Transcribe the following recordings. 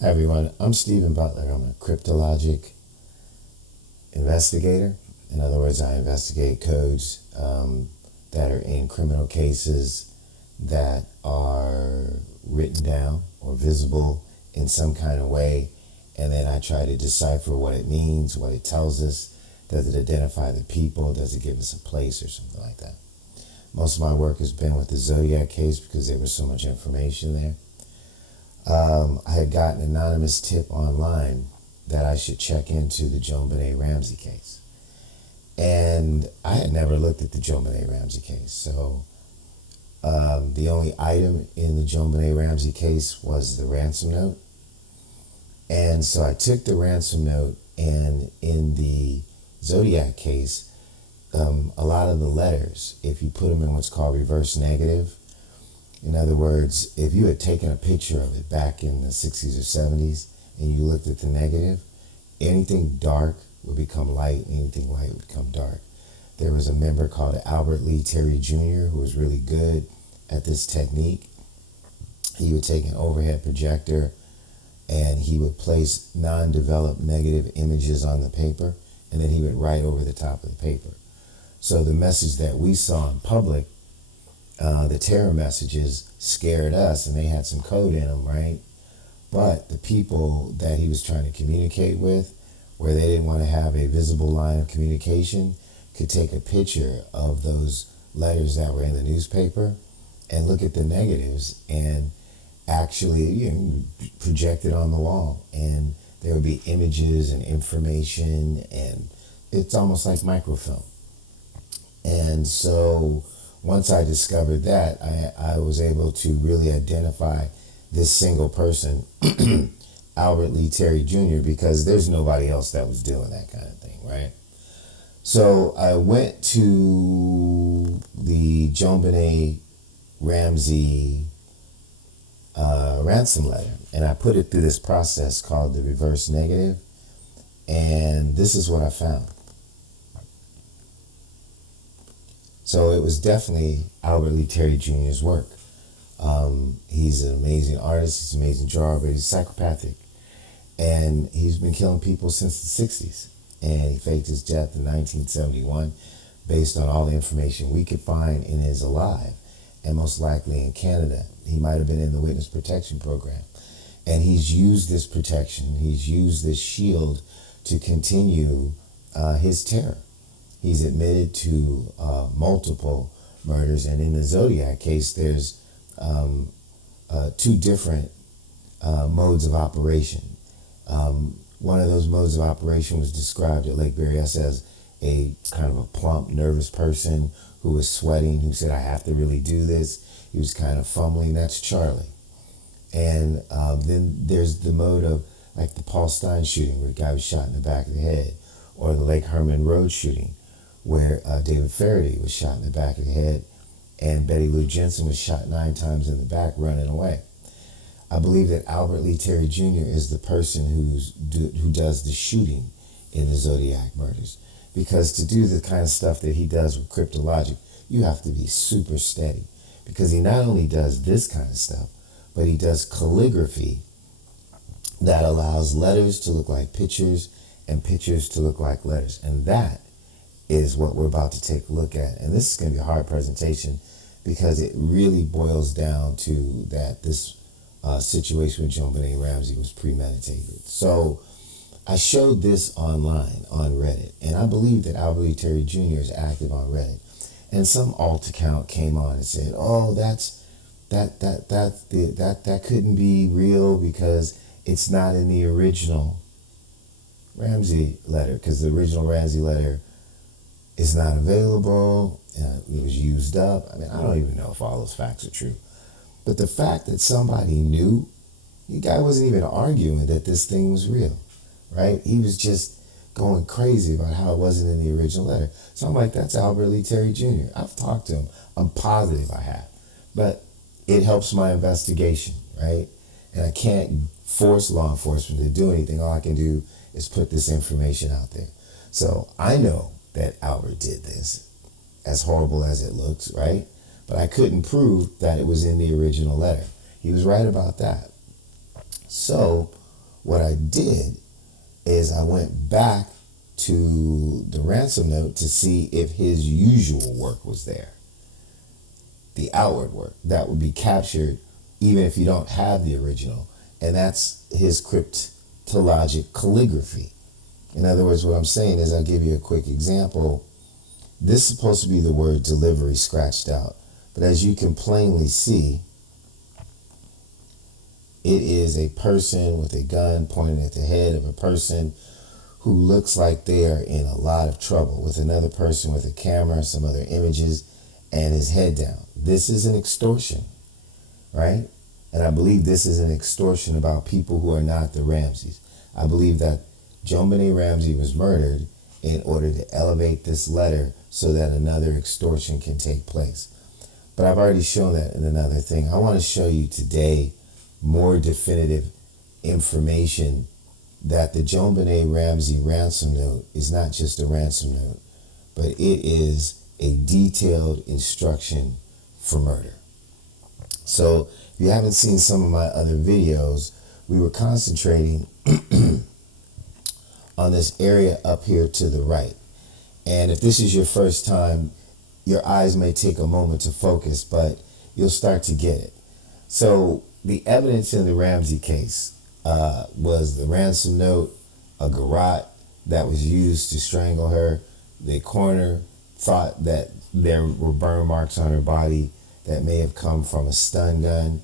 Hi everyone, I'm Stephen Butler. I'm a cryptologic investigator. In other words, I investigate codes that are in criminal cases that are written down or visible in some kind of way, and then I try to decipher what it means, what it tells us. Does it identify the people? Does it give us a place or something like that? Most of my work has been with the Zodiac case because there was so much information there. I had gotten an anonymous tip online that I should check into the JonBenet Ramsey case. And I had never looked at the JonBenet Ramsey case. So the only item in the JonBenet Ramsey case was the ransom note. And so I took the ransom note, and in the Zodiac case, a lot of the letters, if you put them in what's called reverse negative, in other words, if you had taken a picture of it back in the 60s or 70s and you looked at the negative, anything dark would become light, anything light would become dark. There was a member called Albert Lee Terry Jr. who was really good at this technique. He would take an overhead projector and he would place non-developed negative images on the paper, and then he would write over the top of the paper. So the message that we saw in public, the terror messages, scared us, and they had some code in them, right? But the people that he was trying to communicate with, where they didn't want to have a visible line of communication, could take a picture of those letters that were in the newspaper and look at the negatives and actually project it on the wall. And there would be images and information, and it's almost like microfilm. And so once I discovered that, I was able to really identify this single person, Albert Lee Terry Jr., because there's nobody else that was doing that kind of thing, right? So I went to the JonBenet Ramsey ransom letter, and I put it through this process called the reverse negative, and this is what I found. So it was definitely Albert Lee Terry Jr.'s work. He's an amazing artist, he's an amazing drawer, but he's psychopathic. And he's been killing people since the 60s. And he faked his death in 1971 based on all the information we could find in his alive, and most likely in Canada. He might have been in the witness protection program. And he's used this protection, he's used this shield to continue his terror. He's admitted to multiple murders, and in the Zodiac case, there's two different modes of operation. One of those modes of operation was described at Lake Berryessa as a kind of a plump, nervous person who was sweating, who said, I have to really do this. He was kind of fumbling. That's Charlie. And then there's the mode of, like the Paul Stein shooting, where the guy was shot in the back of the head, or the Lake Herman Road shooting, where David Faraday was shot in the back of the head, and Betty Lou Jensen was shot 9 times in the back running away. I believe that Albert Lee Terry Jr. is the person who does the shooting in the Zodiac murders. Because to do the kind of stuff that he does with Cryptologic, you have to be super steady. Because he not only does this kind of stuff, but he does calligraphy that allows letters to look like pictures and pictures to look like letters. And that is what we're about to take a look at. And this is going to be a hard presentation because it really boils down to that this situation with JonBenet Ramsey was premeditated. So I showed this online on Reddit, and I believe that Albert Lee Terry Jr. is active on Reddit. And some alt account came on and said, "Oh, that couldn't be real because it's not in the original Ramsey letter, because the original Ramsey letter is not available. It was used up." I mean, I don't even know if all those facts are true. But the fact that somebody knew, the guy wasn't even arguing that this thing was real, right? He was just going crazy about how it wasn't in the original letter. So I'm like, that's Albert Lee Terry Jr. I've talked to him. I'm positive I have. But it helps my investigation, right? And I can't force law enforcement to do anything. All I can do is put this information out there. So I know that Albert did this, as horrible as it looks, right? But I couldn't prove that it was in the original letter. He was right about that. So what I did is I went back to the ransom note to see if his usual work was there. The outward work that would be captured even if you don't have the original. And that's his cryptologic calligraphy. In other words, what I'm saying is, I'll give you a quick example. This is supposed to be the word delivery scratched out. But as you can plainly see, it is a person with a gun pointing at the head of a person who looks like they are in a lot of trouble, with another person with a camera, some other images, and his head down. This is an extortion, right? And I believe this is an extortion about people who are not the Ramseys. I believe that JonBenet Ramsey was murdered in order to elevate this letter so that another extortion can take place. But I've already shown that in another thing. I want to show you today more definitive information that the JonBenet Ramsey ransom note is not just a ransom note, but it is a detailed instruction for murder. So if you haven't seen some of my other videos, we were concentrating on this area up here to the right. And if this is your first time, your eyes may take a moment to focus, but you'll start to get it. So the evidence in the Ramsey case was the ransom note, a garrote that was used to strangle her. The coroner thought that there were burn marks on her body that may have come from a stun gun.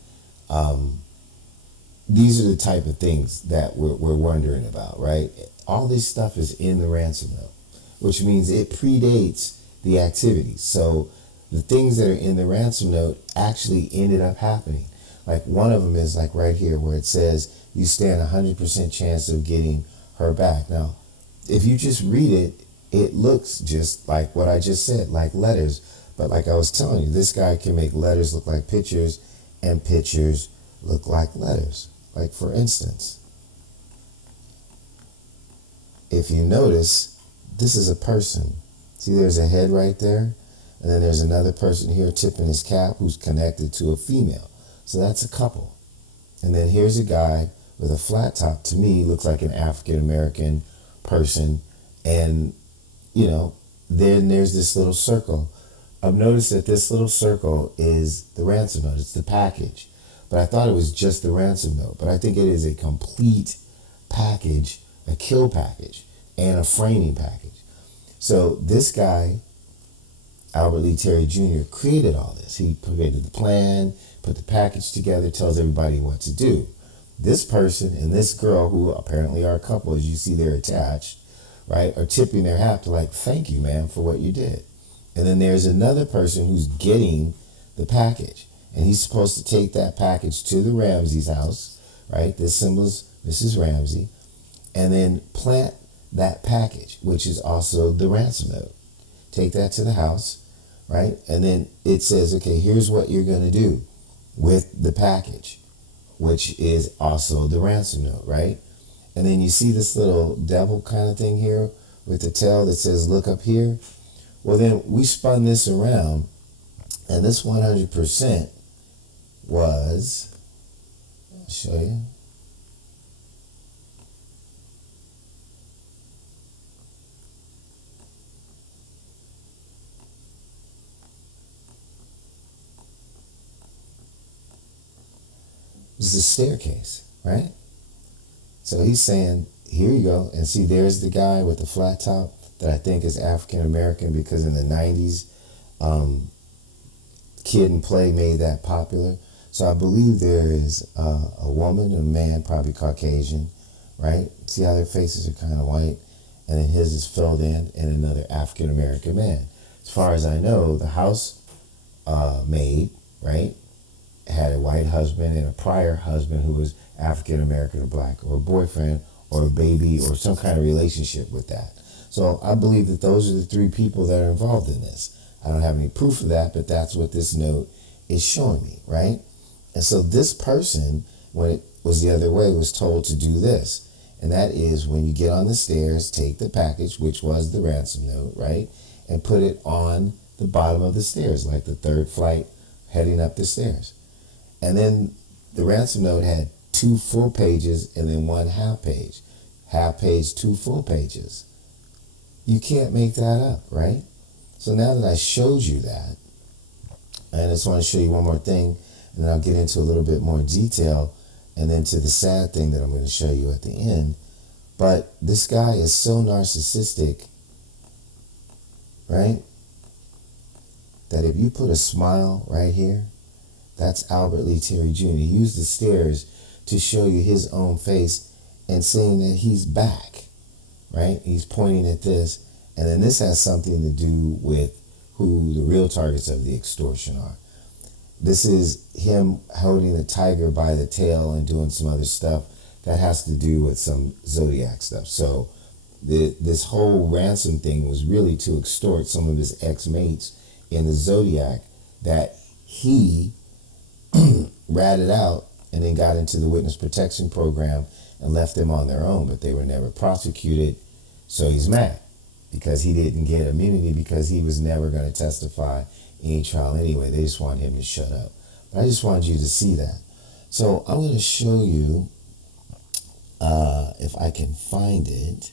These are the type of things that we're wondering about, right? All this stuff is in the ransom note, which means it predates the activities. So the things that are in the ransom note actually ended up happening. Like one of them is like right here where it says you stand 100% chance of getting her back. Now, if you just read it, it looks just like what I just said, like letters. But like I was telling you, this guy can make letters look like pictures and pictures look like letters. Like for instance, if you notice, this is a person. See, there's a head right there. And then there's another person here tipping his cap who's connected to a female. So that's a couple. And then here's a guy with a flat top. To me, looks like an African-American person. And, you know, then there's this little circle. I've noticed that this little circle is the ransom note. It's the package. But I thought it was just the ransom note. But I think it is a complete package, a kill package, and a framing package. So this guy, Albert Lee Terry Jr., created all this. He created the plan, put the package together, tells everybody what to do. This person and this girl, who apparently are a couple, as you see they're attached, right, are tipping their hat to like, thank you, man, for what you did. And then there's another person who's getting the package. And he's supposed to take that package to the Ramsey's house, right? This symbol is Mrs. Ramsey. And then plant that package, which is also the ransom note. Take that to the house, right? And then it says, okay, here's what you're going to do with the package, which is also the ransom note, right? And then you see this little devil kind of thing here with the tail that says, look up here. Well, then we spun this around, and this 100% was, I'll show you. This is a staircase, right? So he's saying, here you go. And see, there's the guy with the flat top that I think is African-American, because in the 90s, Kid and Play made that popular. So I believe there is a woman and a man, probably Caucasian, right? See how their faces are kind of white? And then his is filled in, and another African-American man. As far as I know, the house maid, right, had a white husband and a prior husband who was African-American or black, or a boyfriend or a baby or some kind of relationship with that. So I believe that those are the three people that are involved in this. I don't have any proof of that, but that's what this note is showing me, right? And so this person, when it was the other way, was told to do this. And that is, when you get on the stairs, take the package, which was the ransom note, right? And put it on the bottom of the stairs, like the third flight heading up the stairs. And then the ransom note had 2 full pages and then 1 half page. Half page, 2 full pages. You can't make that up, right? So now that I showed you that, I just want to show you one more thing, and then I'll get into a little bit more detail, and then to the sad thing that I'm going to show you at the end. But this guy is so narcissistic, right, that if you put a smile right here, that's Albert Lee Terry Jr. He used the stairs to show you his own face and saying that he's back, right? He's pointing at this, and then this has something to do with who the real targets of the extortion are. This is him holding the tiger by the tail and doing some other stuff that has to do with some zodiac stuff. So this whole ransom thing was really to extort some of his ex-mates in the zodiac that he ratted out and then got into the witness protection program and left them on their own, but they were never prosecuted. So he's mad because he didn't get immunity because he was never going to testify in any trial anyway. They just wanted him to shut up. But I just wanted you to see that. So I'm going to show you, if I can find it,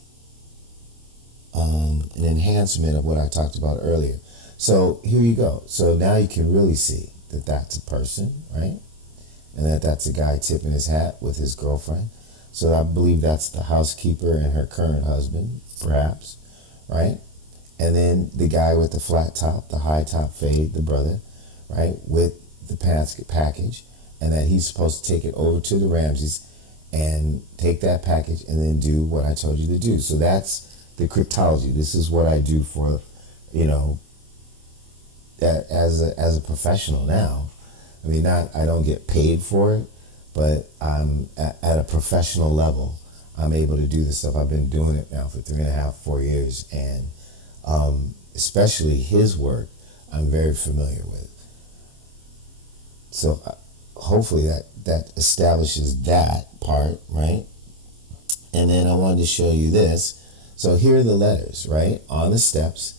an enhancement of what I talked about earlier. So here you go. So now you can really see that that's a person, right? And that that's a guy tipping his hat with his girlfriend. So I believe that's the housekeeper and her current husband, perhaps, right? And then the guy with the flat top, the high top fade, the brother, right, with the package, and that he's supposed to take it over to the Ramseys and take that package and then do what I told you to do. So that's the cryptology. This is what I do for, you know, as a professional now. I mean, I don't get paid for it, but I'm at a professional level. I'm able to do this stuff. I've been doing it now for 3.5, 4 years, and especially his work, I'm very familiar with. So hopefully that establishes that part, right? And then I wanted to show you this. So here are the letters, right, on the steps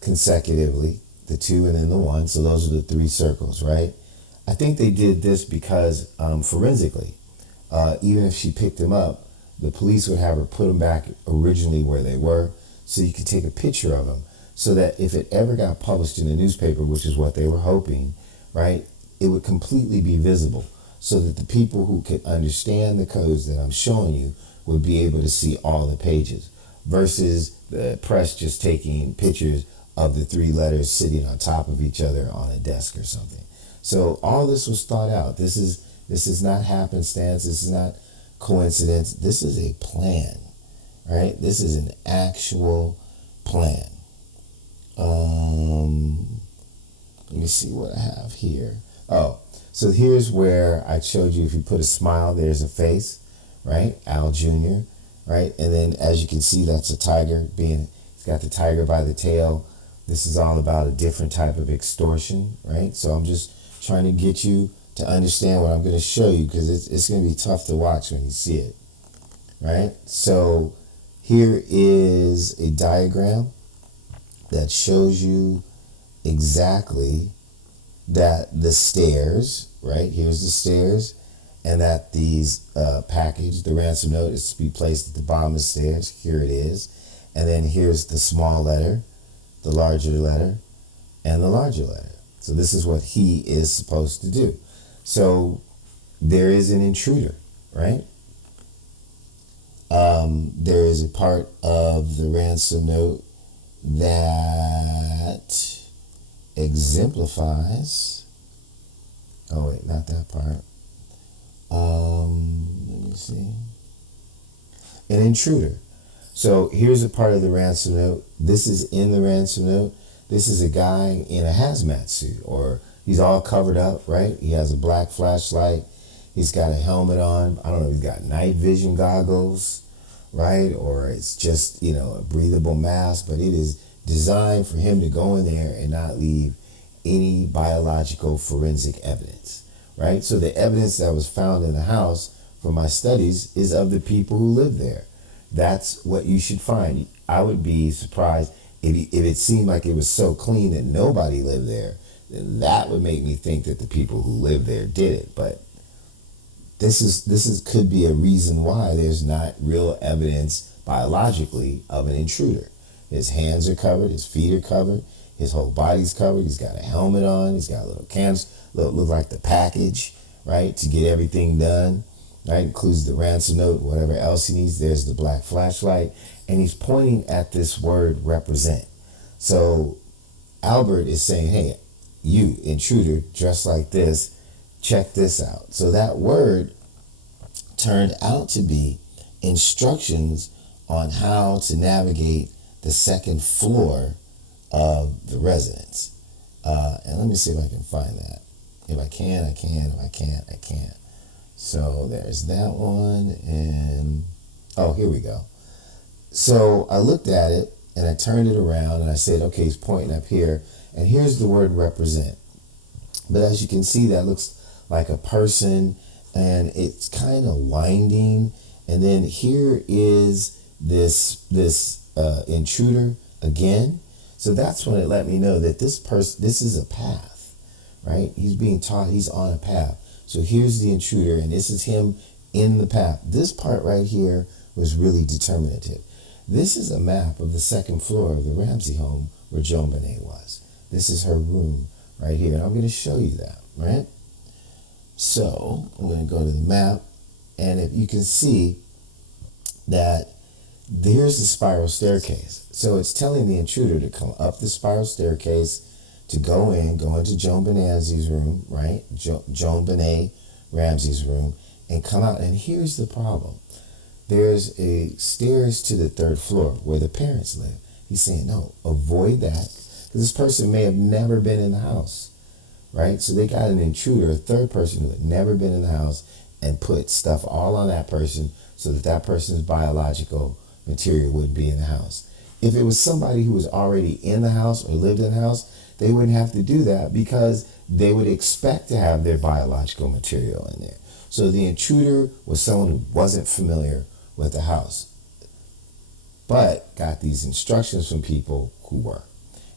consecutively, the 2 and then the 1. So those are the 3 circles, right? I think they did this because forensically, even if she picked them up, the police would have her put them back originally where they were, so you could take a picture of them, so that if it ever got published in a newspaper, which is what they were hoping, right, it would completely be visible, so that the people who could understand the codes that I'm showing you would be able to see all the pages, versus the press just taking pictures of the 3 letters sitting on top of each other on a desk or something. So all this was thought out. This is not happenstance. This is not coincidence. This is a plan, right? This is an actual plan. Let me see what I have here. Oh, so here's where I showed you if you put a smile, there's a face, right? Al Jr., right? And then as you can see, that's a tiger he's got the tiger by the tail. This is all about a different type of extortion, right? So I'm just trying to get you to understand what I'm going to show you, because it's going to be tough to watch when you see it, right? So here is a diagram that shows you exactly that the stairs, right? Here's the stairs, and that these package, the ransom note, is to be placed at the bottom of the stairs. Here it is. And then here's the small letter, the larger letter, and the larger letter. So this is what he is supposed to do. So there is an intruder, right? There is a part of the ransom note that exemplifies, oh wait, not that part. Let me see. An intruder. So here's a part of the ransom note. This is in the ransom note. This is a guy in a hazmat suit, or he's all covered up, right? He has a black flashlight. He's got a helmet on. I don't know, he's got night vision goggles, right? Or it's just, you know, a breathable mask, but it is designed for him to go in there and not leave any biological forensic evidence, right? So the evidence that was found in the house from my studies is of the people who live there. That's what you should find. I would be surprised if it seemed like it was so clean that nobody lived there. Then that would make me think that the people who live there did it. But This is could be a reason why there's not real evidence biologically of an intruder. His hands are covered, his feet are covered, his whole body's covered. He's got a helmet on. He's got little cans, look like the package, right, to get everything done. Right, includes the ransom note, whatever else he needs. There's the black flashlight, and he's pointing at this word represent. So Albert is saying, hey, you intruder dressed like this, check this out. So that word turned out to be instructions on how to navigate the second floor of the residence. And let me see if I can find that. If I can, I can. If I can't, I can't. So there's that one. And oh, here we go. So I looked at it and I turned it around and I said, okay, he's pointing up here. And here's the word represent. But as you can see, that looks like a person and it's kind of winding. And then here is this intruder again. So that's when it let me know that this is a path, right? He's being taught, he's on a path. So here's the intruder and this is him in the path. This part right here was really determinative. This is a map of the second floor of the Ramsey home where JonBenet was. This is her room right here. And I'm going to show you that, right? So I'm going to go to the map. And if you can see that there's the spiral staircase. So it's telling the intruder to come up the spiral staircase, to go into JonBenet's room, right? JonBenet Ramsey's room, and come out. And here's the problem. There's a stairs to the third floor where the parents live. He's saying, no, avoid that. Because this person may have never been in the house, right? So they got an intruder, a third person who had never been in the house, and put stuff all on that person so that that person's biological material would be in the house. If it was somebody who was already in the house or lived in the house, they wouldn't have to do that because they would expect to have their biological material in there. So the intruder was someone who wasn't familiar with the house, but got these instructions from people who were.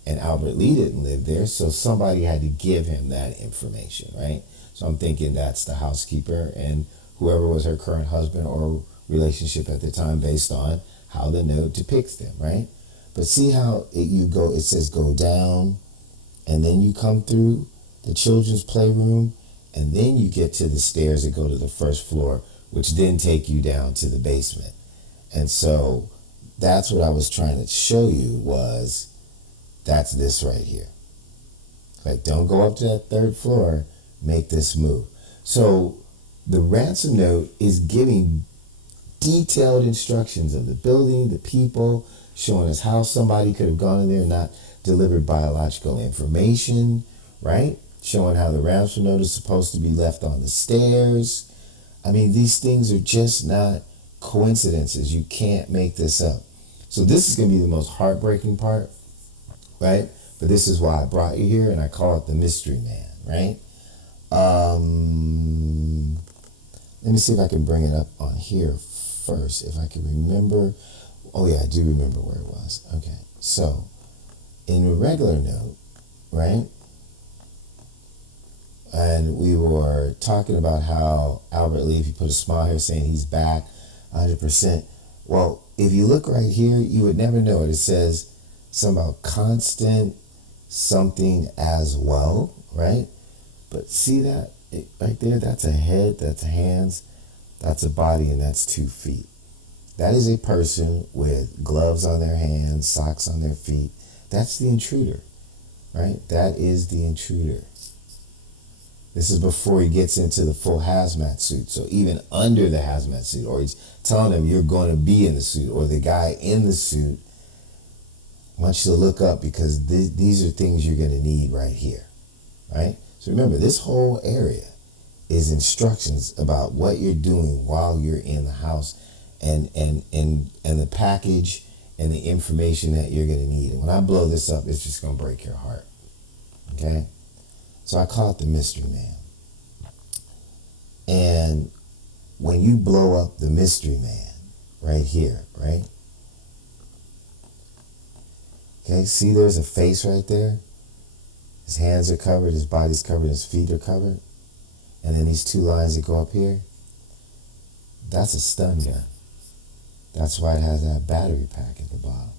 And Albert Lee didn't live there, so somebody had to give him that information, right? So I'm thinking that's the housekeeper and whoever was her current husband or relationship at the time based on how the note depicts them, right? But see how it says go down, and then you come through the children's playroom, and then you get to the stairs that go to the first floor, which then take you down to the basement. And so that's what I was trying to show you was that's this right here. Like, don't go up to that third floor, make this move. So the ransom note is giving detailed instructions of the building, the people, showing us how somebody could have gone in there and not delivered biological information, right? Showing how the ransom note is supposed to be left on the stairs. I mean, these things are just not coincidences. You can't make this up. So this is going to be the most heartbreaking part, right? But this is why I brought you here, and I call it the mystery man, right? Let me see if I can bring it up on here first, if I can remember. Oh yeah, I do remember where it was. Okay, so in the regular note, right? And we were talking about how Albert Lee, if you put a smile here saying he's back 100%. Well, if you look right here, you would never know it. It says something about constant something as well, right? But see that right there? That's a head, that's hands, that's a body, and that's 2 feet. That is a person with gloves on their hands, socks on their feet. That's the intruder, right? That is the intruder. This is before he gets into the full hazmat suit. So even under the hazmat suit, or he's telling him you're going to be in the suit, or the guy in the suit wants you to look up because these are things you're going to need right here, right? So remember, this whole area is instructions about what you're doing while you're in the house and the package and the information that you're going to need. And when I blow this up, it's just going to break your heart, okay? So I call it the mystery man. And when you blow up the mystery man right here, right? Okay, see there's a face right there? His hands are covered, his body's covered, his feet are covered. And then these 2 lines that go up here. That's a stun gun. That's why it has that battery pack at the bottom.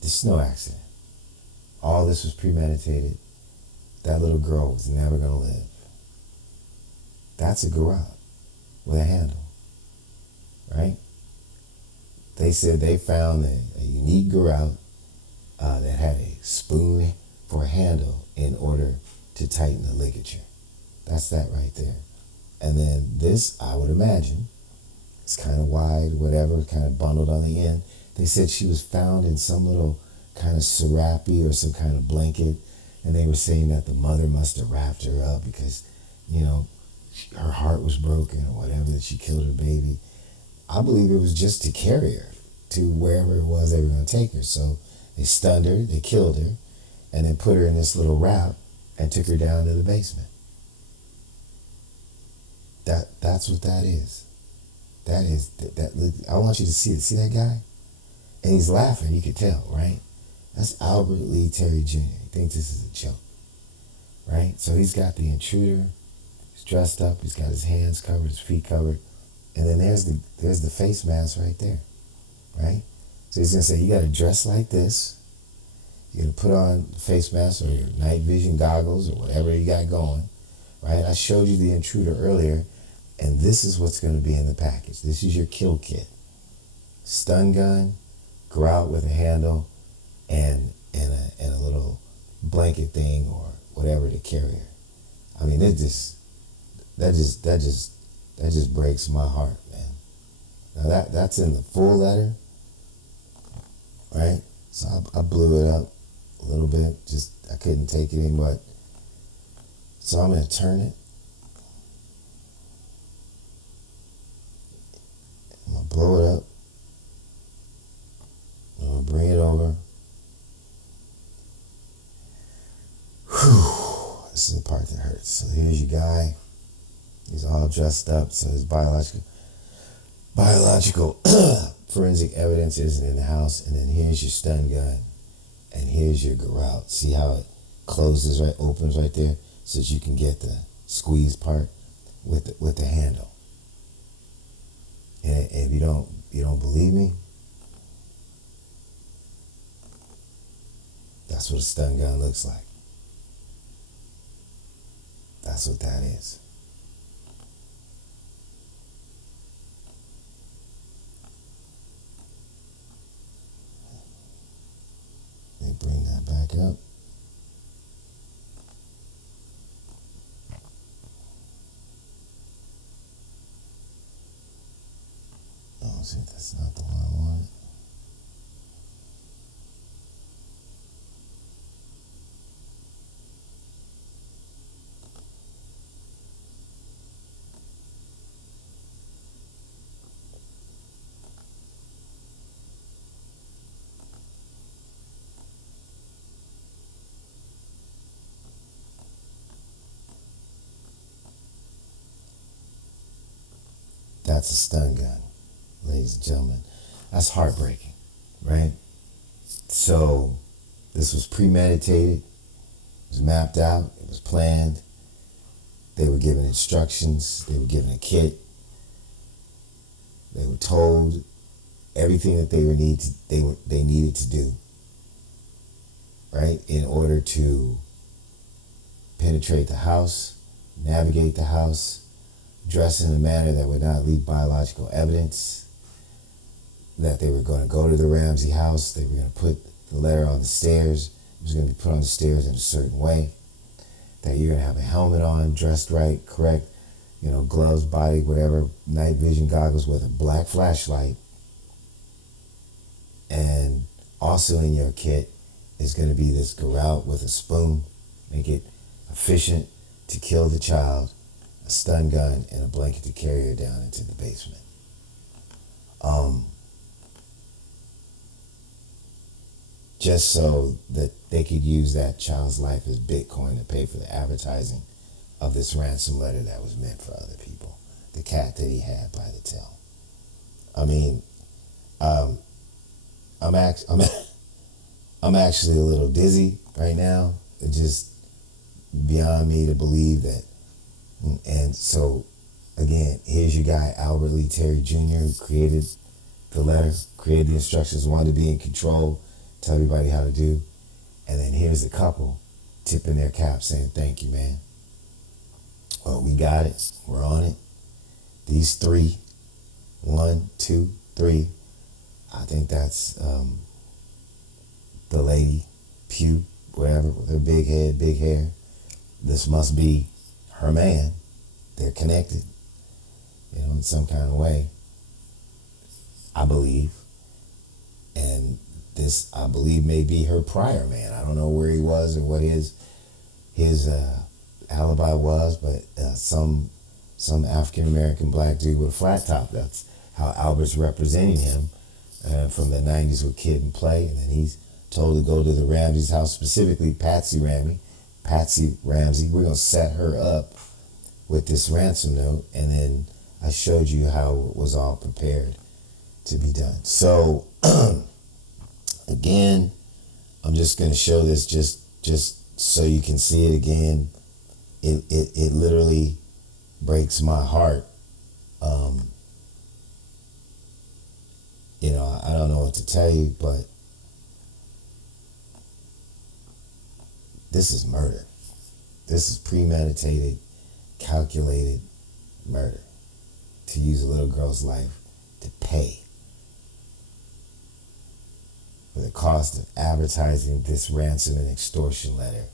This is no accident. All this was premeditated. That little girl was never going to live. That's a garrote with a handle, right? They said they found a unique garrote that had a spoon for a handle in order to tighten the ligature. That's that right there. And then this, I would imagine, it's kind of wide, whatever, kind of bundled on the end. They said she was found in some little kind of serape or some kind of blanket, and they were saying that the mother must have wrapped her up because, her heart was broken or whatever, that she killed her baby. I believe it was just to carry her to wherever it was they were going to take her. So they stunned her, they killed her, and then put her in this little wrap and took her down to the basement. That's what that is. That I want you to see it. See that guy? And he's laughing, you could tell, right? That's Albert Lee Terry Jr. He thinks this is a joke, right? So he's got the intruder. He's dressed up. He's got his hands covered, his feet covered. And then there's the face mask right there, right? So he's going to say, you got to dress like this. You're going to put on the face mask or your night vision goggles or whatever you got going, right? I showed you the intruder earlier, and this is what's going to be in the package. This is your kill kit. Stun gun, garrote with a handle, and a little blanket thing or whatever to carry her. I mean, that just breaks my heart, man. Now that's in the full letter, right? So I blew it up a little bit. I couldn't take it anymore. So I'm gonna turn it. I'm gonna blow it up. I'm gonna bring it over. Whew. This is the part that hurts. So here's your guy. He's all dressed up, so his biological forensic evidence isn't in the house. And then here's your stun gun, and here's your garrote. See how it closes right, opens right there, so that you can get the squeeze part with the handle. And if you don't believe me, that's what a stun gun looks like. That's what that is. Let me bring that back up. Oh, see, that's not the one I wanted. That's a stun gun, ladies and gentlemen. That's heartbreaking, right? So this was premeditated, it was mapped out, it was planned. They were given instructions, they were given a kit. They were told everything that they needed to do, right, in order to penetrate the house, navigate the house, dress in a manner that would not leave biological evidence, that they were going to go to the Ramsey house, they were going to put the letter on the stairs, it was going to be put on the stairs in a certain way, that you're going to have a helmet on, dressed right, correct, gloves, body, whatever, night vision goggles with a black flashlight, and also in your kit is going to be this garrote with a spoon, make it efficient to kill the child, a stun gun, and a blanket to carry her down into the basement. Just so that they could use that child's life as Bitcoin to pay for the advertising of this ransom letter that was meant for other people. The cat that he had by the tail. I mean, I'm actually a little dizzy right now. It's just beyond me to believe that. And so Again, here's your guy, Albert Lee Terry Jr., who created the letter, created the instructions, wanted to be in control, tell everybody how to do. And then here's the couple tipping their cap saying, thank you, man. Well, we got it. We're on it. These three, 1, 2, 3, I think that's the lady, Pugh, whatever, with her big head, big hair. This must be her man. They're connected, in some kind of way, I believe. And this, I believe, may be her prior man. I don't know where he was or what his alibi was, but some African-American black dude with a flat top. That's how Albert's representing him from the 90s with Kid and Play. And then he's told to go to the Ramsey's house, specifically Patsy Ramsey. We're going to set her up with this ransom note. And then I showed you how it was all prepared to be done. So, again, I'm just going to show this just so you can see it again. It literally breaks my heart. I don't know what to tell you, but this is murder. This is premeditated, calculated murder. To use a little girl's life to pay for the cost of advertising this ransom and extortion letter,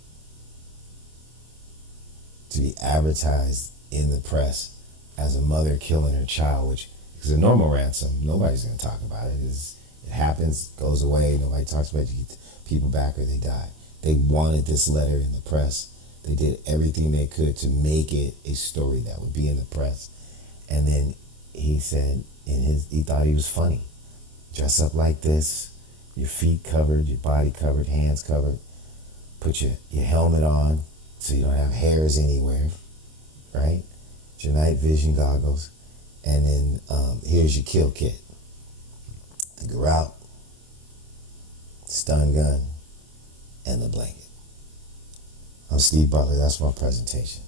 to be advertised in the press as a mother killing her child, which is a normal ransom. Nobody's going to talk about it. It happens, goes away. Nobody talks about it. You get people back or they die. They wanted this letter in the press. They did everything they could to make it a story that would be in the press. And then he said he thought he was funny. Dress up like this, your feet covered, your body covered, hands covered. Put your helmet on so you don't have hairs anywhere, right? Your night vision goggles. And then here's your kill kit. The Garrot, stun gun, and the blanket. I'm Steve Butler. That's my presentation.